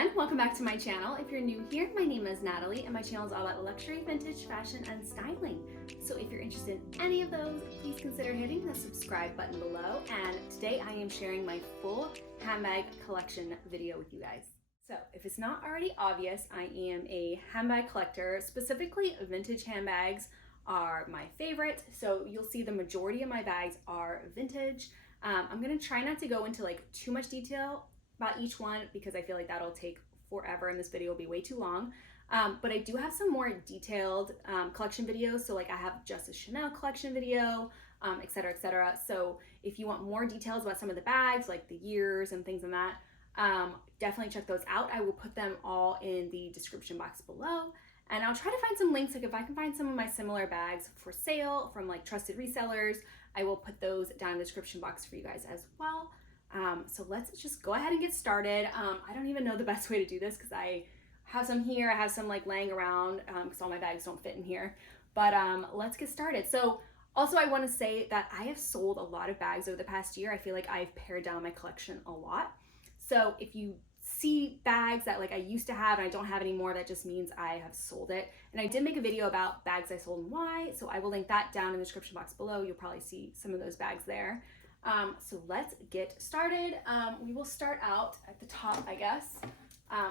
everyone, welcome back to my channel. If you're new here, my name is Natalie and my channel is all about luxury, vintage, fashion, and styling. So if you're interested in any of those, please consider hitting the subscribe button below. And today I am sharing my full handbag collection video with you guys. So if it's not already obvious, I am a handbag collector. Specifically, vintage handbags are my favorite. So you'll see the majority of my bags are vintage. I'm gonna try not to go into like too much detail about each one because I feel like that'll take forever and this video will be way too long. But I do have some more detailed collection videos. So like I have just a Chanel collection video, etc., etc. So if you want more details about some of the bags, like the years and things like that, definitely check those out. I will put them all in the description box below. And I'll try to find some links, like if I can find some of my similar bags for sale from like trusted resellers, I will put those down in the description box for you guys as well. So let's just go ahead and get started. I don't even know the best way to do this because I have some here, I have some like laying around because all my bags don't fit in here. But let's get started. So also I want to say that I have sold a lot of bags over the past year. I feel like I've pared down my collection a lot. So if you see bags that like I used to have and I don't have anymore, that just means I have sold it. And I did make a video about bags I sold and why, so I will link that down in the description box below. You'll probably see some of those bags there. So let's get started. We will start out at the top, I guess.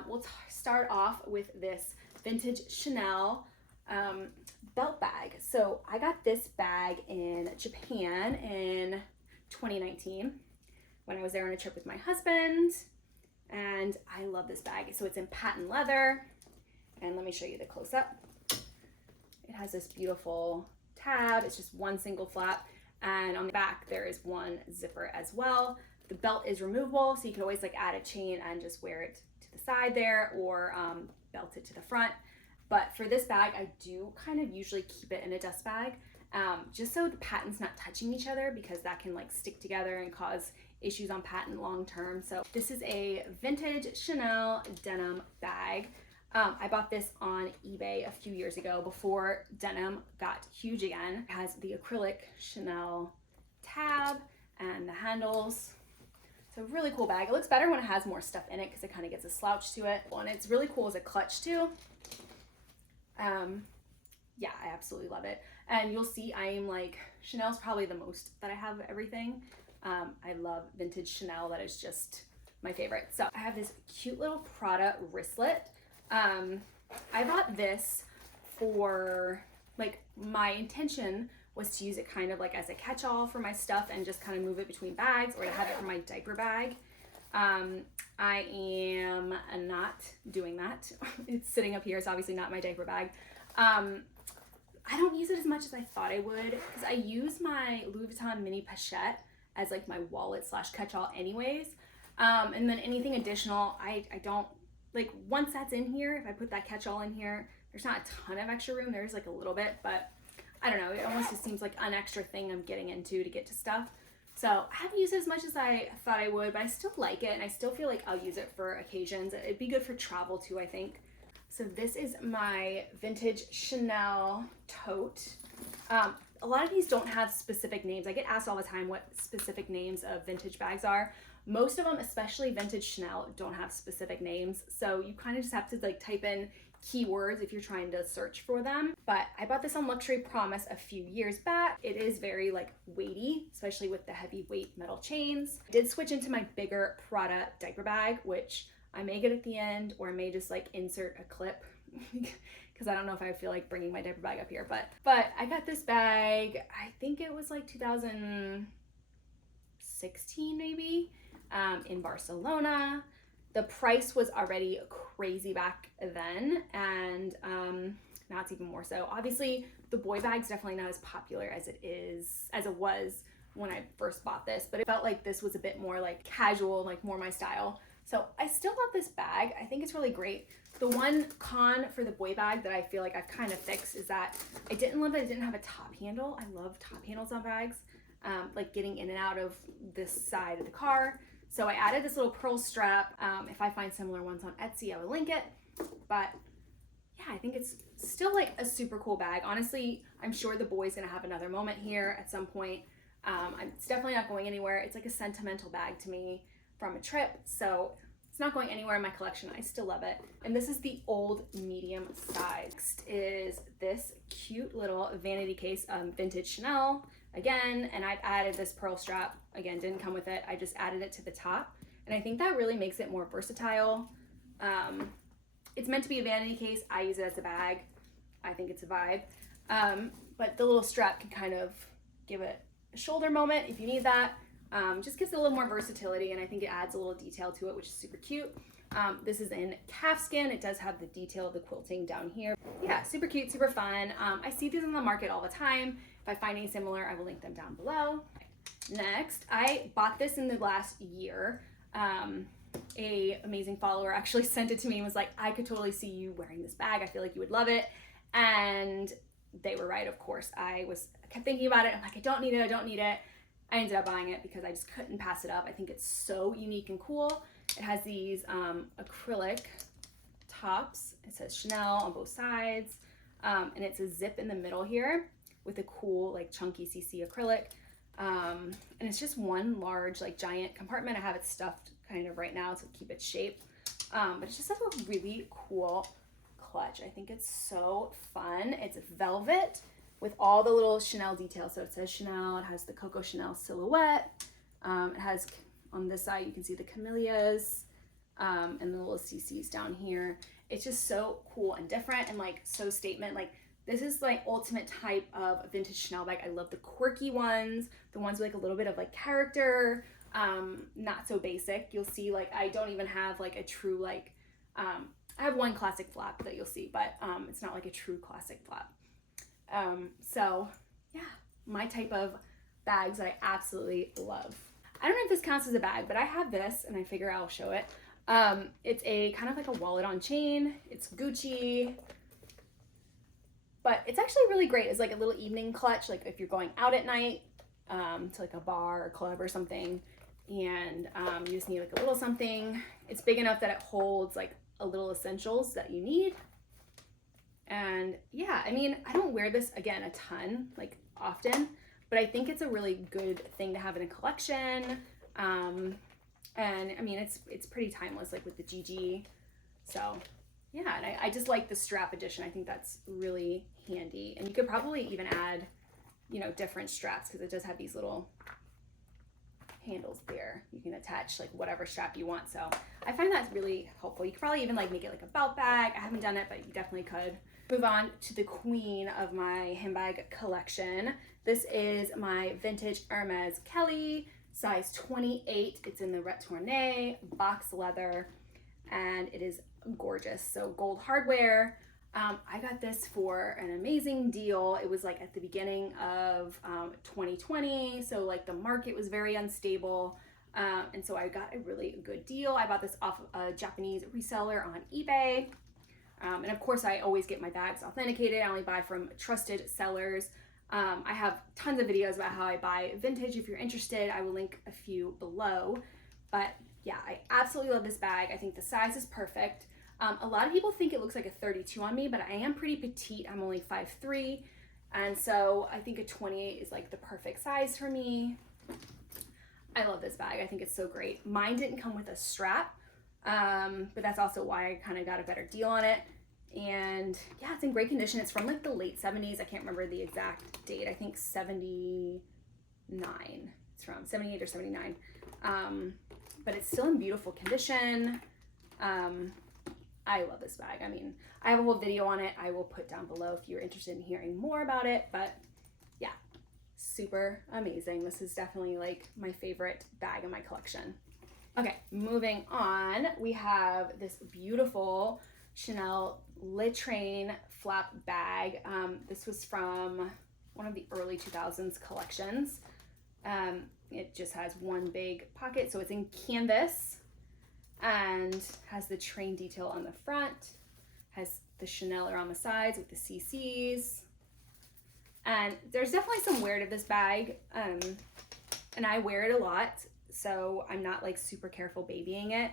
We'll start off with this vintage Chanel belt bag. So I got this bag in Japan in 2019 when I was there on a trip with my husband, and I love this bag. So it's in patent leather, and let me show you the close-up. It has this beautiful tab. It's just one single flap. And on the back, there is one zipper as well. The belt is removable, so you can always like add a chain and just wear it to the side there or belt it to the front. But for this bag, I do kind of usually keep it in a dust bag, just so the patent's not touching each other because that can like stick together and cause issues on patent long term. So this is a vintage Chanel denim bag. I bought this on eBay a few years ago before denim got huge again. It has the acrylic Chanel tab and the handles. It's a really cool bag. It looks better when it has more stuff in it because it kind of gets a slouch to it. And it's really cool as a clutch too. Yeah, I absolutely love it. And you'll see I am like, Chanel's probably the most that I have of everything. I love vintage Chanel. That is just my favorite. So I have this cute little Prada wristlet. I bought this for, like, my intention was to use it kind of like as a catch-all for my stuff and just kind of move it between bags, or to have it for my diaper bag. I am not doing that. It's sitting up here. It's obviously not my diaper bag. I don't use it as much as I thought I would because I use my Louis Vuitton mini pochette as like my wallet slash catch-all anyways. And then anything additional, I don't, like once that's in here, if I put that catch-all in here, there's not a ton of extra room. There's like a little bit, but I don't know. It almost just seems like an extra thing I'm getting into to get to stuff. So I haven't used it as much as I thought I would, but I still like it. And I still feel like I'll use it for occasions. It'd be good for travel too, I think. So this is my vintage Chanel tote. A lot of these don't have specific names. I get asked all the time what specific names of vintage bags are. Most of them, especially vintage Chanel, don't have specific names. So you kind of just have to like type in keywords if you're trying to search for them. But I bought this on Luxury Promise a few years back. It is very like weighty, especially with the heavyweight metal chains. I did switch into my bigger Prada diaper bag, which I may get at the end, or I may just like insert a clip because I don't know if I feel like bringing my diaper bag up here. But I got this bag, I think it was like 2016 maybe. In Barcelona. The price was already crazy back then, and now it's even more so. Obviously, the boy bag's definitely not as popular as it was when I first bought this, but it felt like this was a bit more like casual, like more my style. So I still love this bag. I think it's really great. The one con for the boy bag that I feel like I've kind of fixed is that I didn't love that it didn't have a top handle. I love top handles on bags, like getting in and out of this side of the car. So I added this little pearl strap. If I find similar ones on Etsy, I will link it. But yeah, I think it's still like a super cool bag. Honestly, I'm sure the boy's gonna have another moment here at some point. It's definitely not going anywhere. It's like a sentimental bag to me from a trip. So It's not going anywhere in my collection. I still love it. And this is the old medium size. Next is this cute little vanity case, vintage Chanel again. And I've added this pearl strap. Again, didn't come with it. I just added it to the top. And I think that really makes it more versatile. It's meant to be a vanity case. I use it as a bag. I think it's a vibe. But the little strap can kind of give it a shoulder moment if you need that. Just gives it a little more versatility, and I think it adds a little detail to it, which is super cute. This is in calfskin. It does have the detail of the quilting down here. Yeah, super cute, super fun. I see these on the market all the time. If I find any similar, I will link them down below. Next, I bought this in the last year. A amazing follower actually sent it to me and was like, I could totally see you wearing this bag. I feel like you would love it. And they were right, of course. I kept thinking about it. I'm like, I don't need it. I don't need it. I ended up buying it because I just couldn't pass it up. I think it's so unique and cool. It has these acrylic tops. It says Chanel on both sides. And it's a zip in the middle here with a cool, like, chunky CC acrylic. And it's just one large, like, giant compartment. I have it stuffed kind of right now to keep its shape. But it's just like a really cool clutch. I think it's so fun. It's velvet with all the little Chanel details. So it says Chanel, it has the Coco Chanel silhouette. It has, on this side, you can see the camellias, and the little CCs down here. It's just so cool and different and, like, so statement. Like, this is like ultimate type of vintage Chanel bag. I love the quirky ones, the ones with like a little bit of like character, not so basic. You'll see, like, I don't even have like a true, like, I have one classic flap that you'll see, but it's not like a true classic flap. So yeah, my type of bags that I absolutely love. I don't know if this counts as a bag, but I have this and I figure I'll show it. It's a kind of like a wallet on chain. It's Gucci, but it's actually really great as like a little evening clutch. Like if you're going out at night, to like a bar or club or something, and you just need like a little something. It's big enough that it holds like a little essentials that you need. And yeah, I mean, I don't wear this again a ton, like often, but I think it's a really good thing to have in a collection. And I mean, it's pretty timeless, like with the GG. So yeah, and I just like the strap addition. I think that's really handy. And you could probably even add, you know, different straps because it does have these little handles there. You can attach like whatever strap you want. So I find that's really helpful. You could probably even like make it like a belt bag. I haven't done it, but you definitely could. Move on to the queen of my handbag collection. This is my vintage Hermes Kelly, size 28. It's in the retourné, box leather, and it is gorgeous. So gold hardware. I got this for an amazing deal. It was like at the beginning of 2020, so like the market was very unstable, and so I got a really good deal. I bought this off a Japanese reseller on eBay. And of course, I always get my bags authenticated. I only buy from trusted sellers. I have tons of videos about how I buy vintage. If you're interested, I will link a few below. But yeah, I absolutely love this bag. I think the size is perfect. A lot of people think it looks like a 32 on me, but I am pretty petite. I'm only 5'3", and so I think a 28 is like the perfect size for me. I love this bag. I think it's so great. Mine didn't come with a strap, but that's also why I kind of got a better deal on it. And yeah, it's in great condition. It's from like the late 70s. I can't remember the exact date. I think 79. It's from 78 or 79. But it's still in beautiful condition. I love this bag. I mean, I have a whole video on it. I will put down below if you're interested in hearing more about it. But yeah, super amazing. This is definitely like my favorite bag in my collection. Okay, moving on, we have this beautiful Chanel Le Train flap bag. This was from one of the early 2000s collections. It just has one big pocket, so it's in canvas and has the train detail on the front, has the Chanel around the sides with the CCs. And there's definitely some wear to this bag, and I wear it a lot, so I'm not like super careful babying it.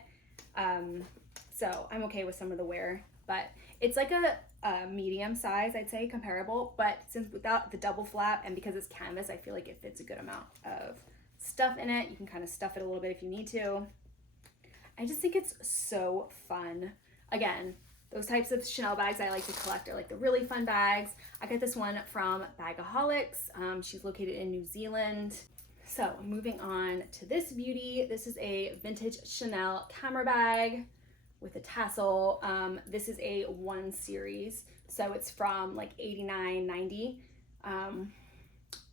So I'm okay with some of the wear, but it's like a medium size, I'd say, comparable, but since without the double flap and because it's canvas, I feel like it fits a good amount of stuff in it. You can kind of stuff it a little bit if you need to. I just think it's so fun. Again, those types of Chanel bags I like to collect are like the really fun bags. I got this one from Bagaholics. She's located in New Zealand. So moving on to this beauty. This is a vintage Chanel camera bag with a tassel. This is a 1 series. So it's from like 89, 90.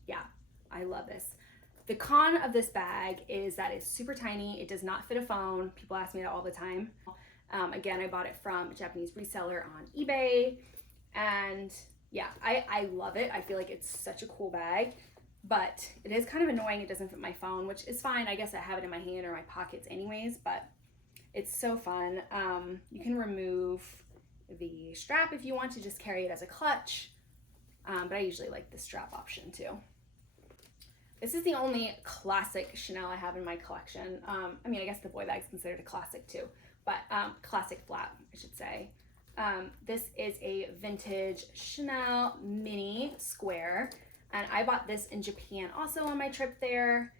Yeah, I love this. The con of this bag is that it's super tiny. It does not fit a phone. People ask me that all the time. Again, I bought it from a Japanese reseller on eBay, and yeah, I love it. I feel like it's such a cool bag, but it is kind of annoying it doesn't fit my phone, which is fine. I guess I have it in my hand or my pockets anyways, but it's so fun. You can remove the strap if you want to just carry it as a clutch, but I usually like the strap option too. This is the only classic Chanel I have in my collection. I mean, I guess the boy bag's considered a classic too, but classic flap, I should say. This is a vintage Chanel mini square, and I bought this in Japan also on my trip there.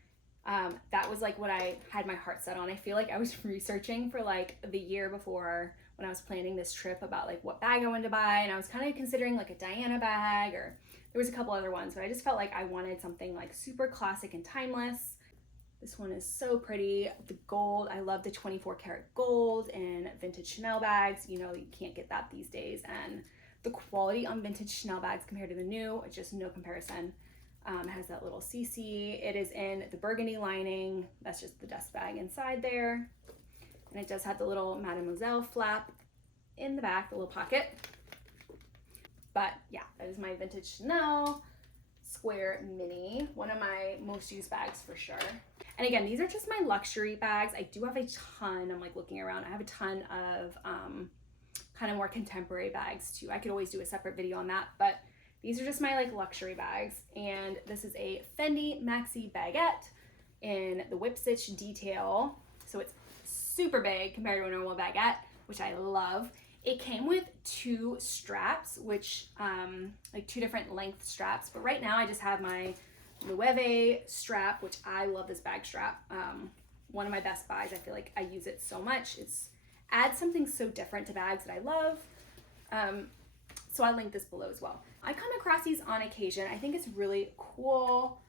That was like what I had my heart set on. I feel like I was researching for like the year before when I was planning this trip about like what bag I wanted to buy, and I was kind of considering like a Diana bag, or there was a couple other ones, but I just felt like I wanted something like super classic and timeless. This one is so pretty. The gold, I love the 24 karat gold in vintage Chanel bags. You know, you can't get that these days. And the quality on vintage Chanel bags compared to the new, it's just no comparison. It has that little CC. It is in the burgundy lining. That's just the dust bag inside there. And it does have the little Mademoiselle flap in the back, the little pocket. But yeah, that is my vintage Chanel square mini, one of my most used bags for sure. And again, these are just my luxury bags. I do have a ton, I'm like looking around, I have a ton of kind of more contemporary bags too. I could always do a separate video on that, but these are just my like luxury bags. And this is a Fendi Maxi baguette in the whip stitch detail. So it's super big compared to a normal baguette, which I love. It came with 2 straps, which like 2 different length straps, but right now I just have my Loewe strap, which I love this bag strap. One of my best buys. I feel like I use it so much. It's adds something so different to bags that I love. So I'll link this below as well. I come across these on occasion. I think it's really cool.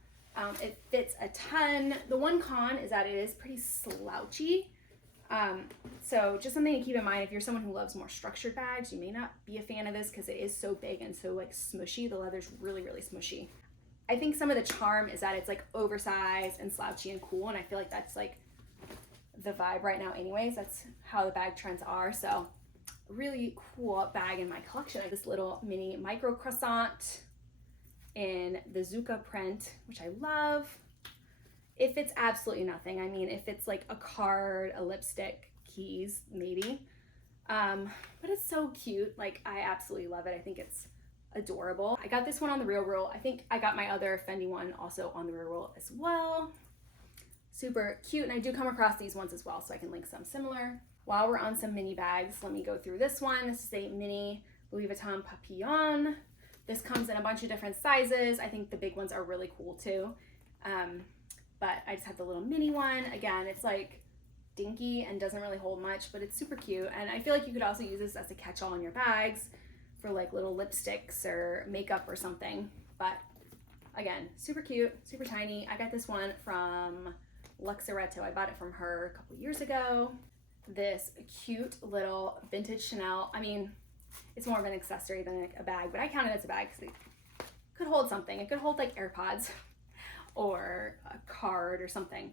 It fits a ton. The one con is that it is pretty slouchy. So just something to keep in mind if you're someone who loves more structured bags, you may not be a fan of this because it is so big and so like smushy. The leather's really, really smushy. I think some of the charm is that it's like oversized and slouchy and cool, and I feel like that's like the vibe right now anyways. That's how the bag trends are. So really cool bag in my collection. I have this little mini micro croissant in the Zucca print, which I love. It fits absolutely nothing. I mean, if it's like a card, a lipstick, keys, maybe. But it's so cute. Like, I absolutely love it. I think it's adorable. I got this one on the Real World. I think I got my other Fendi one also on the Real World as well. Super cute. And I do come across these ones as well, so I can link some similar. While we're on some mini bags, let me go through this one. This is a mini Louis Vuitton Papillon. This comes in a bunch of different sizes. I think the big ones are really cool too. But I just have the little mini one. Again, it's like dinky and doesn't really hold much, but it's super cute. And I feel like you could also use this as a catch-all in your bags for like little lipsticks or makeup or something. But again, super cute, super tiny. I got this one from Luxaretto. I bought it from her a couple years ago. This cute little vintage Chanel. I mean, it's more of an accessory than a bag, but I count it as a bag because it could hold something. It could hold like AirPods or a card or something,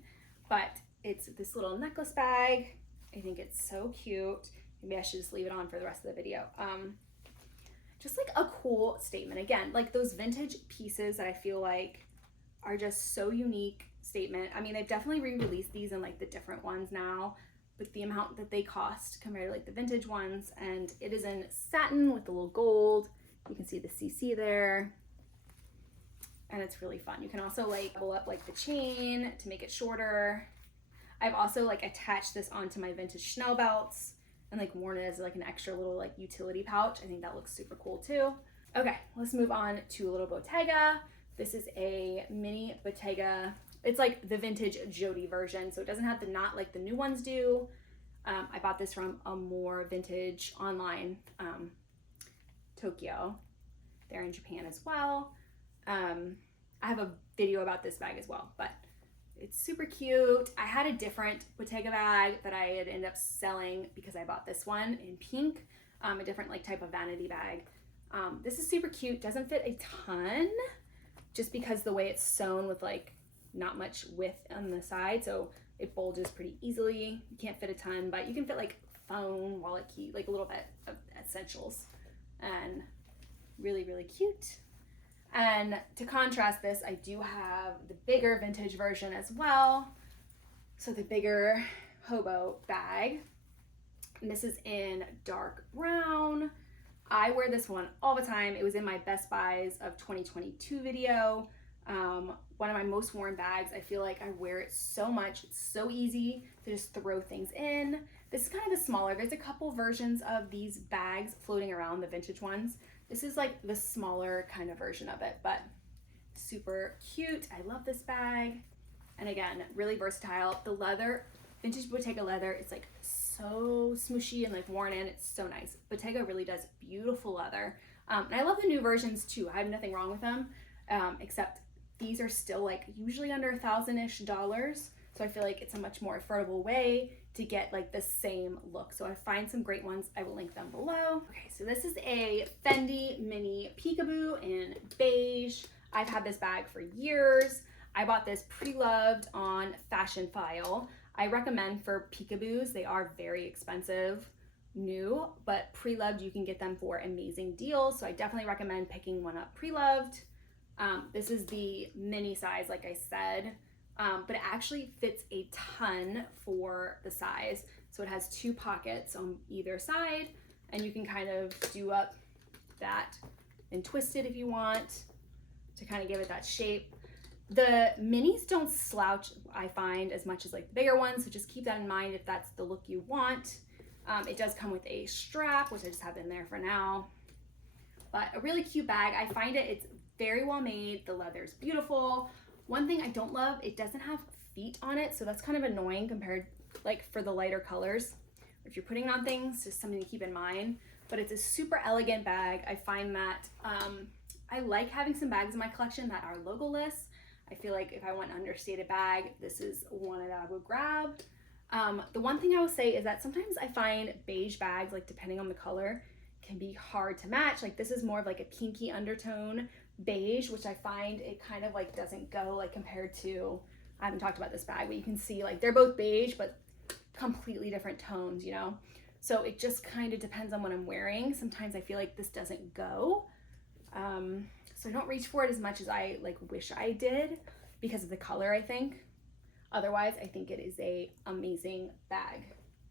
but it's this little necklace bag. I think it's so cute. Maybe I should just leave it on for the rest of the video. Just like a cool statement. Again, like those vintage pieces that I feel like are just so unique statement. I mean, they've definitely re-released these in like the different ones now, but the amount that they cost compared to like the vintage ones, and it is in satin with a little gold. You can see the CC there. And it's really fun. You can also like pull up like the chain to make it shorter. I've also like attached this onto my vintage Chanel belts and like worn it as like an extra little like utility pouch. I think that looks super cool too. Okay, let's move on to a little Bottega. This is a mini Bottega. It's like the vintage Jody version, so it doesn't have the knot like the new ones do. I bought this from a more vintage online, Tokyo. They're in Japan as well. I have a video about this bag as well, but it's super cute. I had a different Bottega bag that I had ended up selling because I bought this one in pink, a different like type of vanity bag. This is super cute. Doesn't fit a ton just because the way it's sewn with like not much width on the side, so it bulges pretty easily. You can't fit a ton, but you can fit like phone, wallet, key, like a little bit of essentials, and really, really cute. And to contrast this, I do have the bigger vintage version as well. So the bigger hobo bag. And this is in dark brown. I wear this one all the time. It was in my Best Buys of 2022 video. One of my most worn bags. I feel like I wear it so much. It's so easy to just throw things in. This is kind of the smaller. There's a couple versions of these bags floating around, the vintage ones. This is like the smaller kind of version of it, but super cute. I love this bag. And again, really versatile. The leather, vintage Bottega leather, it's like so smooshy and like worn in. It's so nice. Bottega really does beautiful leather. And I love the new versions too. I have nothing wrong with them, except these are still like usually under $1,000-ish. So I feel like it's a much more affordable way to get like the same look. So I find some great ones. I will link them below. Okay, so this is a Fendi mini peekaboo in beige. I've had this bag for years. I bought this pre-loved on Fashion File. I recommend for peekaboos. They are very expensive new, but pre-loved you can get them for amazing deals. So I definitely recommend picking one up pre-loved. This is the mini size, like I said. But it actually fits a ton for the size. So it has 2 pockets on either side, and you can kind of do up that and twist it if you want to kind of give it that shape. The minis don't slouch, I find, as much as like the bigger ones, so just keep that in mind if that's the look you want. It does come with a strap, which I just have in there for now. But a really cute bag. I find it's very well made. The leather's beautiful. One thing I don't love, it doesn't have feet on it, so that's kind of annoying compared like for the lighter colors. If you're putting on things, just something to keep in mind. But it's a super elegant bag. I find that I like having some bags in my collection that are logoless. I feel like if I want an understated bag, this is one that I would grab. The one thing I will say is that sometimes I find beige bags, like depending on the color, can be hard to match. Like this is more of like a pinky undertone beige, which I find it kind of like doesn't go like compared to, I haven't talked about this bag, but you can see like they're both beige, but completely different tones, you know? So it just kind of depends on what I'm wearing. Sometimes I feel like this doesn't go. So I don't reach for it as much as I like wish I did because of the color, I think. Otherwise, I think it is a amazing bag.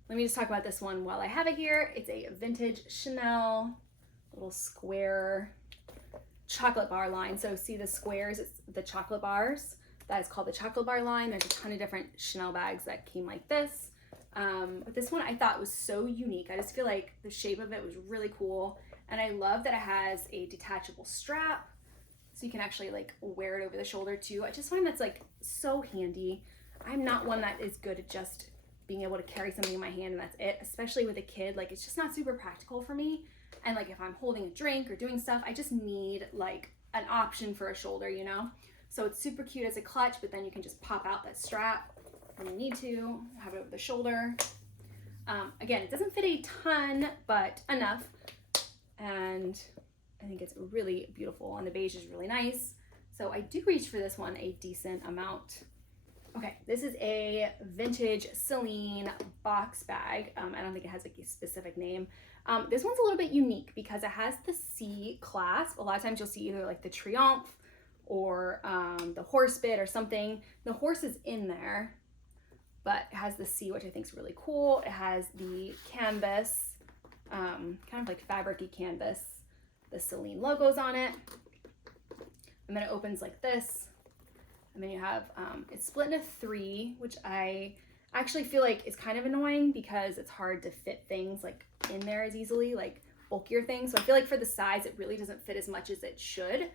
Let me just talk about this one while I have it here. It's a vintage Chanel little square chocolate bar line. So see the squares, it's the chocolate bars. That is called the chocolate bar line. There's a ton of different Chanel bags that came like this. But this one I thought was so unique. I just feel like the shape of it was really cool. And I love that it has a detachable strap. So you can actually like wear it over the shoulder too. I just find that's like so handy. I'm not one that is good at just being able to carry something in my hand and that's it, especially with a kid. Like it's just not super practical for me. And like if I'm holding a drink or doing stuff, I just need like an option for a shoulder, you know? So it's super cute as a clutch, but then you can just pop out that strap when you need to, have it over the shoulder. Again, it doesn't fit a ton, but enough. And I think it's really beautiful, and the beige is really nice. So I do reach for this one a decent amount. Okay, this is a vintage Celine box bag. I don't think it has like a specific name. This one's a little bit unique because it has the C clasp. A lot of times you'll see either like the Triomphe or the horse bit or something. The horse is in there, but it has the C, which I think is really cool. It has the canvas, kind of like fabric-y canvas, the Celine logos on it. And then it opens like this. And then you have, it's split into 3, which I actually feel like is kind of annoying because it's hard to fit things like in there as easily, like bulkier things. So I feel like for the size, it really doesn't fit as much as it should.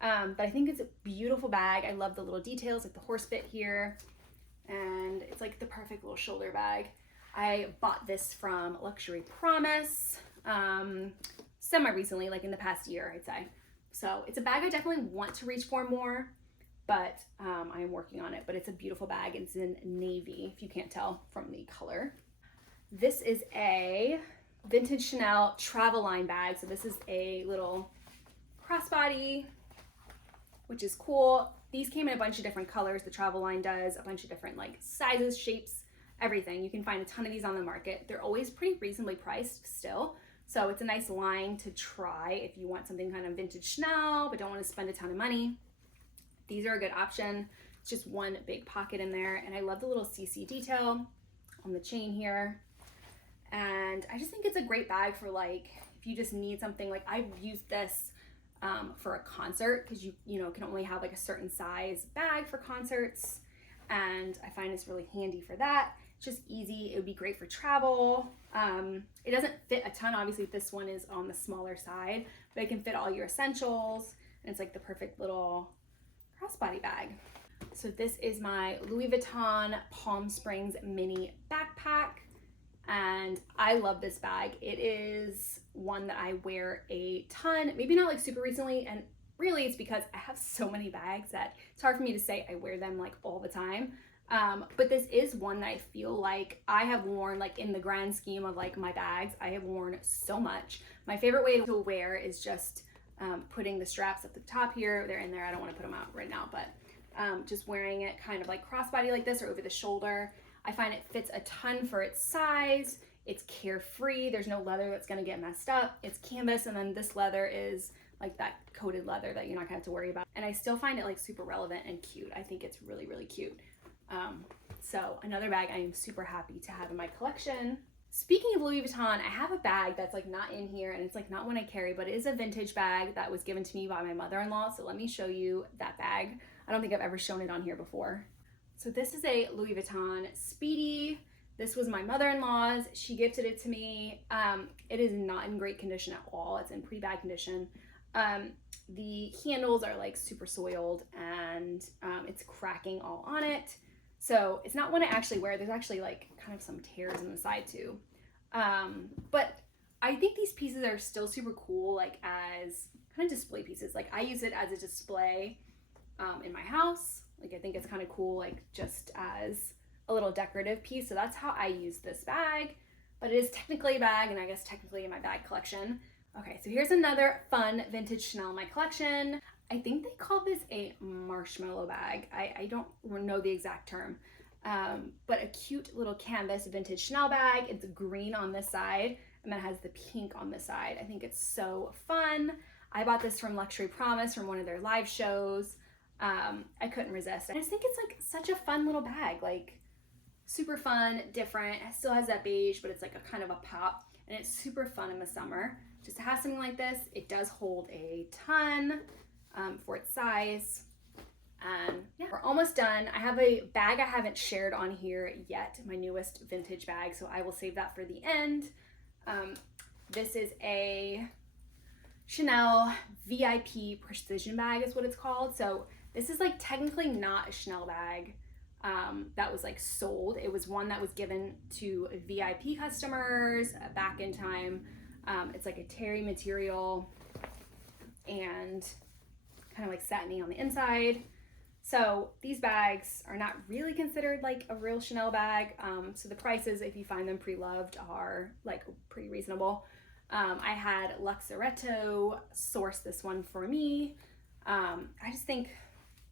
But I think it's a beautiful bag. I love the little details, like the horse bit here. And it's like the perfect little shoulder bag. I bought this from Luxury Promise semi-recently, like in the past year, I'd say. So it's a bag I definitely want to reach for more, but I am working on it. But it's a beautiful bag. It's in navy, if you can't tell from the color. This is a vintage Chanel travel line bag. So this is a little crossbody, which is cool. These came in a bunch of different colors. The travel line does a bunch of different like sizes, shapes, everything. You can find a ton of these on the market. They're always pretty reasonably priced still. So it's a nice line to try if you want something kind of vintage Chanel, but don't want to spend a ton of money. These are a good option. It's just one big pocket in there. And I love the little CC detail on the chain here. And I just think it's a great bag for like, if you just need something. Like I've used this for a concert, because you know can only have like a certain size bag for concerts, and I find it's really handy for that. It's just easy. It would be great for travel. It doesn't fit a ton. Obviously this one is on the smaller side, but it can fit all your essentials, and it's like the perfect little crossbody bag. So this is my Louis Vuitton Palm Springs mini backpack, and I love this bag. It is one that I wear a ton, maybe not like super recently, and really it's because I have so many bags that it's hard for me to say I wear them like all the time. But this is one that I feel like I have worn, like in the grand scheme of like my bags, I have worn so much. My favorite way to wear is just putting the straps at the top here. They're in there. I don't want to put them out right now, but just wearing it kind of like crossbody like this or over the shoulder. I find it fits a ton for its size. It's carefree. There's no leather that's going to get messed up. It's canvas, and then this leather is like that coated leather that you're not going to have to worry about. And I still find it like super relevant and cute. I think it's really, really cute. So another bag I am super happy to have in my collection. Speaking of Louis Vuitton, I have a bag that's like not in here, and it's like not one I carry, but it is a vintage bag that was given to me by my mother-in-law. So let me show you that bag. I don't think I've ever shown it on here before. So this is a Louis Vuitton Speedy. This was my mother-in-law's. She gifted it to me. It is not in great condition at all. It's in pretty bad condition. The handles are like super soiled, and it's cracking all on it. So it's not one I actually wear. There's actually like kind of some tears in the side too. But I think these pieces are still super cool, like as kind of display pieces. Like I use it as a display in my house. Like I think it's kind of cool, like just as a little decorative piece. So that's how I use this bag, but it is technically a bag, and I guess technically in my bag collection. Okay, so here's another fun vintage Chanel in my collection. I think they call this a marshmallow bag. I don't know the exact term, but a cute little canvas vintage Chanel bag. It's green on this side, and then it has the pink on this side. I think it's so fun. I bought this from Luxury Promise from one of their live shows. I couldn't resist. I just think it's like such a fun little bag, like super fun, different. It still has that beige, but it's like a kind of a pop, and it's super fun in the summer. Just to have something like this, it does hold a ton for its size. And yeah, we're almost done. I have a bag I haven't shared on here yet, my newest vintage bag, so I will save that for the end. This is a Chanel VIP precision bag is what it's called. So this is like technically not a Chanel bag that was like sold. It was one that was given to VIP customers back in time. It's like a terry material and kind of like satiny on the inside. So these bags are not really considered like a real Chanel bag. So the prices, if you find them pre-loved, are like pretty reasonable. I had Luxaretto source this one for me. I just think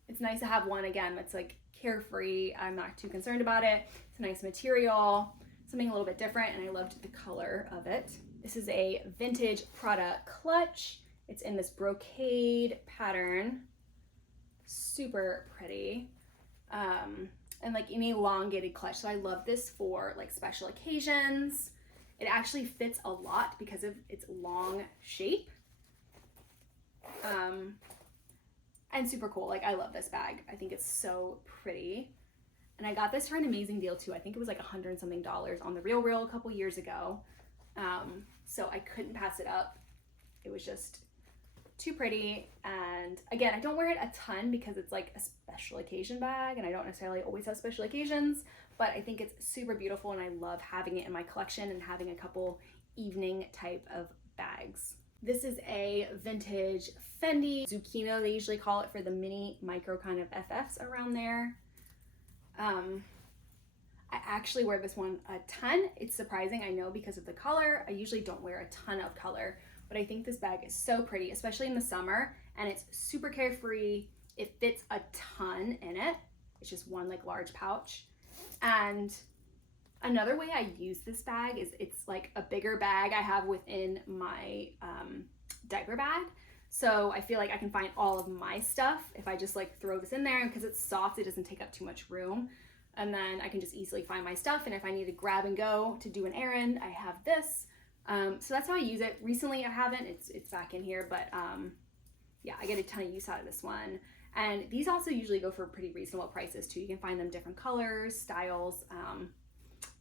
it's nice to have one, again, that's like carefree. I'm not too concerned about it. It's a nice material, something a little bit different, and I loved the color of it. This is a vintage Prada clutch. It's in this brocade pattern. Super pretty. And like an elongated clutch. So I love this for like special occasions. It actually fits a lot because of its long shape. And super cool. Like I love this bag. I think it's so pretty. And I got this for an amazing deal too. I think it was like $100 and something on the Real a couple years ago. So I couldn't pass it up. It was just too pretty. And again, I don't wear it a ton because it's like a special occasion bag, and I don't necessarily always have special occasions, but I think it's super beautiful and I love having it in my collection and having a couple evening type of bags. This is a vintage Fendi zucchino, they usually call it, for the mini micro kind of FFs around there. I actually wear this one a ton. It's surprising, I know, because of the color. I usually don't wear a ton of color, but I think this bag is so pretty, especially in the summer, and it's super carefree. It fits a ton in it. It's just one like large pouch. And another way I use this bag is it's like a bigger bag I have within my diaper bag. So I feel like I can find all of my stuff if I just like throw this in there, and because it's soft, it doesn't take up too much room. And then I can just easily find my stuff. And if I need to grab and go to do an errand, I have this. So that's how I use it. Recently I haven't, it's back in here, but yeah, I get a ton of use out of this one. And these also usually go for pretty reasonable prices too. You can find them different colors, styles,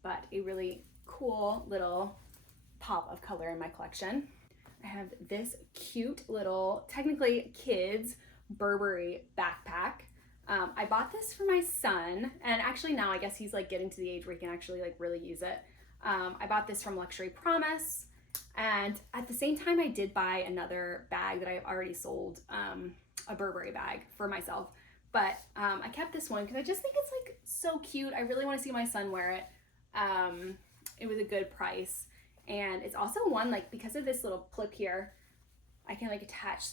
but a really cool little pop of color in my collection. I have this cute little, technically kids, Burberry backpack. I bought this for my son, and actually now I guess he's like getting to the age where he can actually like really use it. I bought this from Luxury Promise, and at the same time I did buy another bag that I already sold, a Burberry bag for myself, but I kept this one because I just think it's like so cute. I really want to see my son wear it. It was a good price, and it's also one, like, because of this little clip here, I can like attach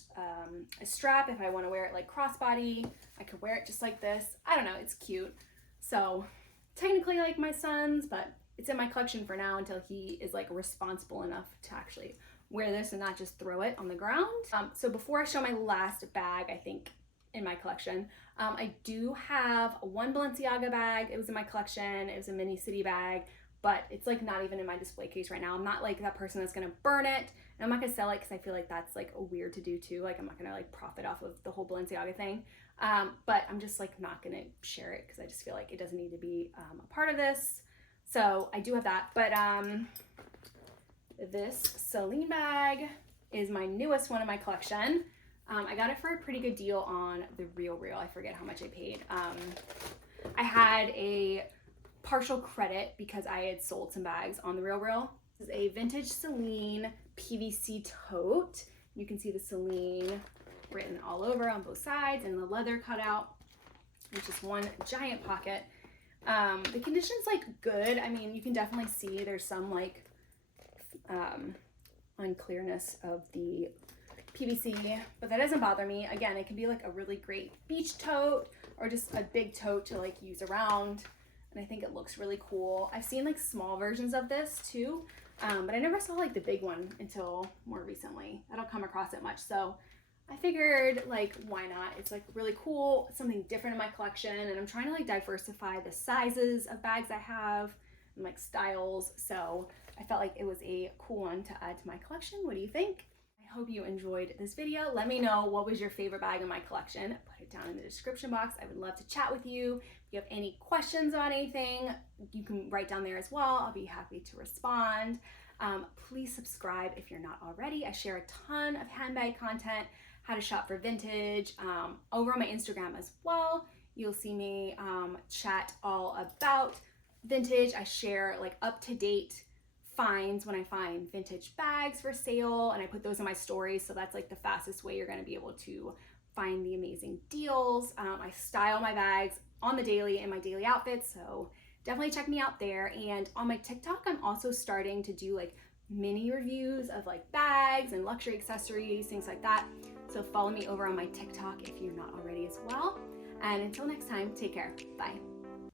a strap if I want to wear it like crossbody. I could wear it just like this. I don't know, it's cute. So technically like my son's, but it's in my collection for now until he is like responsible enough to actually wear this and not just throw it on the ground. So before I show my last bag, I think, in my collection, I do have one Balenciaga bag. It was in my collection. It was a mini city bag, but it's like not even in my display case right now. I'm not like that person that's gonna burn it, and I'm not gonna sell it because I feel like that's like weird to do too. Like I'm not gonna like profit off of the whole Balenciaga thing, but I'm just like not gonna share it because I just feel like it doesn't need to be a part of this. So I do have that, but this Celine bag is my newest one in my collection. I got it for a pretty good deal on the RealReal. I forget how much I paid. I had a partial credit because I had sold some bags on the RealReal. This is a vintage Celine PVC tote. You can see the Celine written all over on both sides and the leather cutout. It's just one giant pocket. The condition's like good. I mean, you can definitely see there's some like unclearness of the PVC, but that doesn't bother me. Again, it can be like a really great beach tote or just a big tote to like use around, and I think it looks really cool. I've seen like small versions of this too, but I never saw like the big one until more recently. I don't come across it much, so I figured like why not? It's like really cool, something different in my collection, and I'm trying to like diversify the sizes of bags I have and like styles, so I felt like it was a cool one to add to my collection. What do you think? I hope you enjoyed this video. Let me know what was your favorite bag in my collection. Put it down in the description box. I would love to chat with you. If you have any questions on anything, you can write down there as well. I'll be happy to respond. Please subscribe if you're not already. I share a ton of handbag content, how to shop for vintage, over on my Instagram as well. You'll see me chat all about vintage. I share like up-to-date finds when I find vintage bags for sale, and I put those in my stories, so that's like the fastest way you're going to be able to find the amazing deals. I style my bags on the daily in my daily outfits, so definitely check me out there. And on my TikTok, I'm also starting to do like mini reviews of like bags and luxury accessories, things like that, so follow me over on my TikTok if you're not already as well. And until next time, take care. Bye.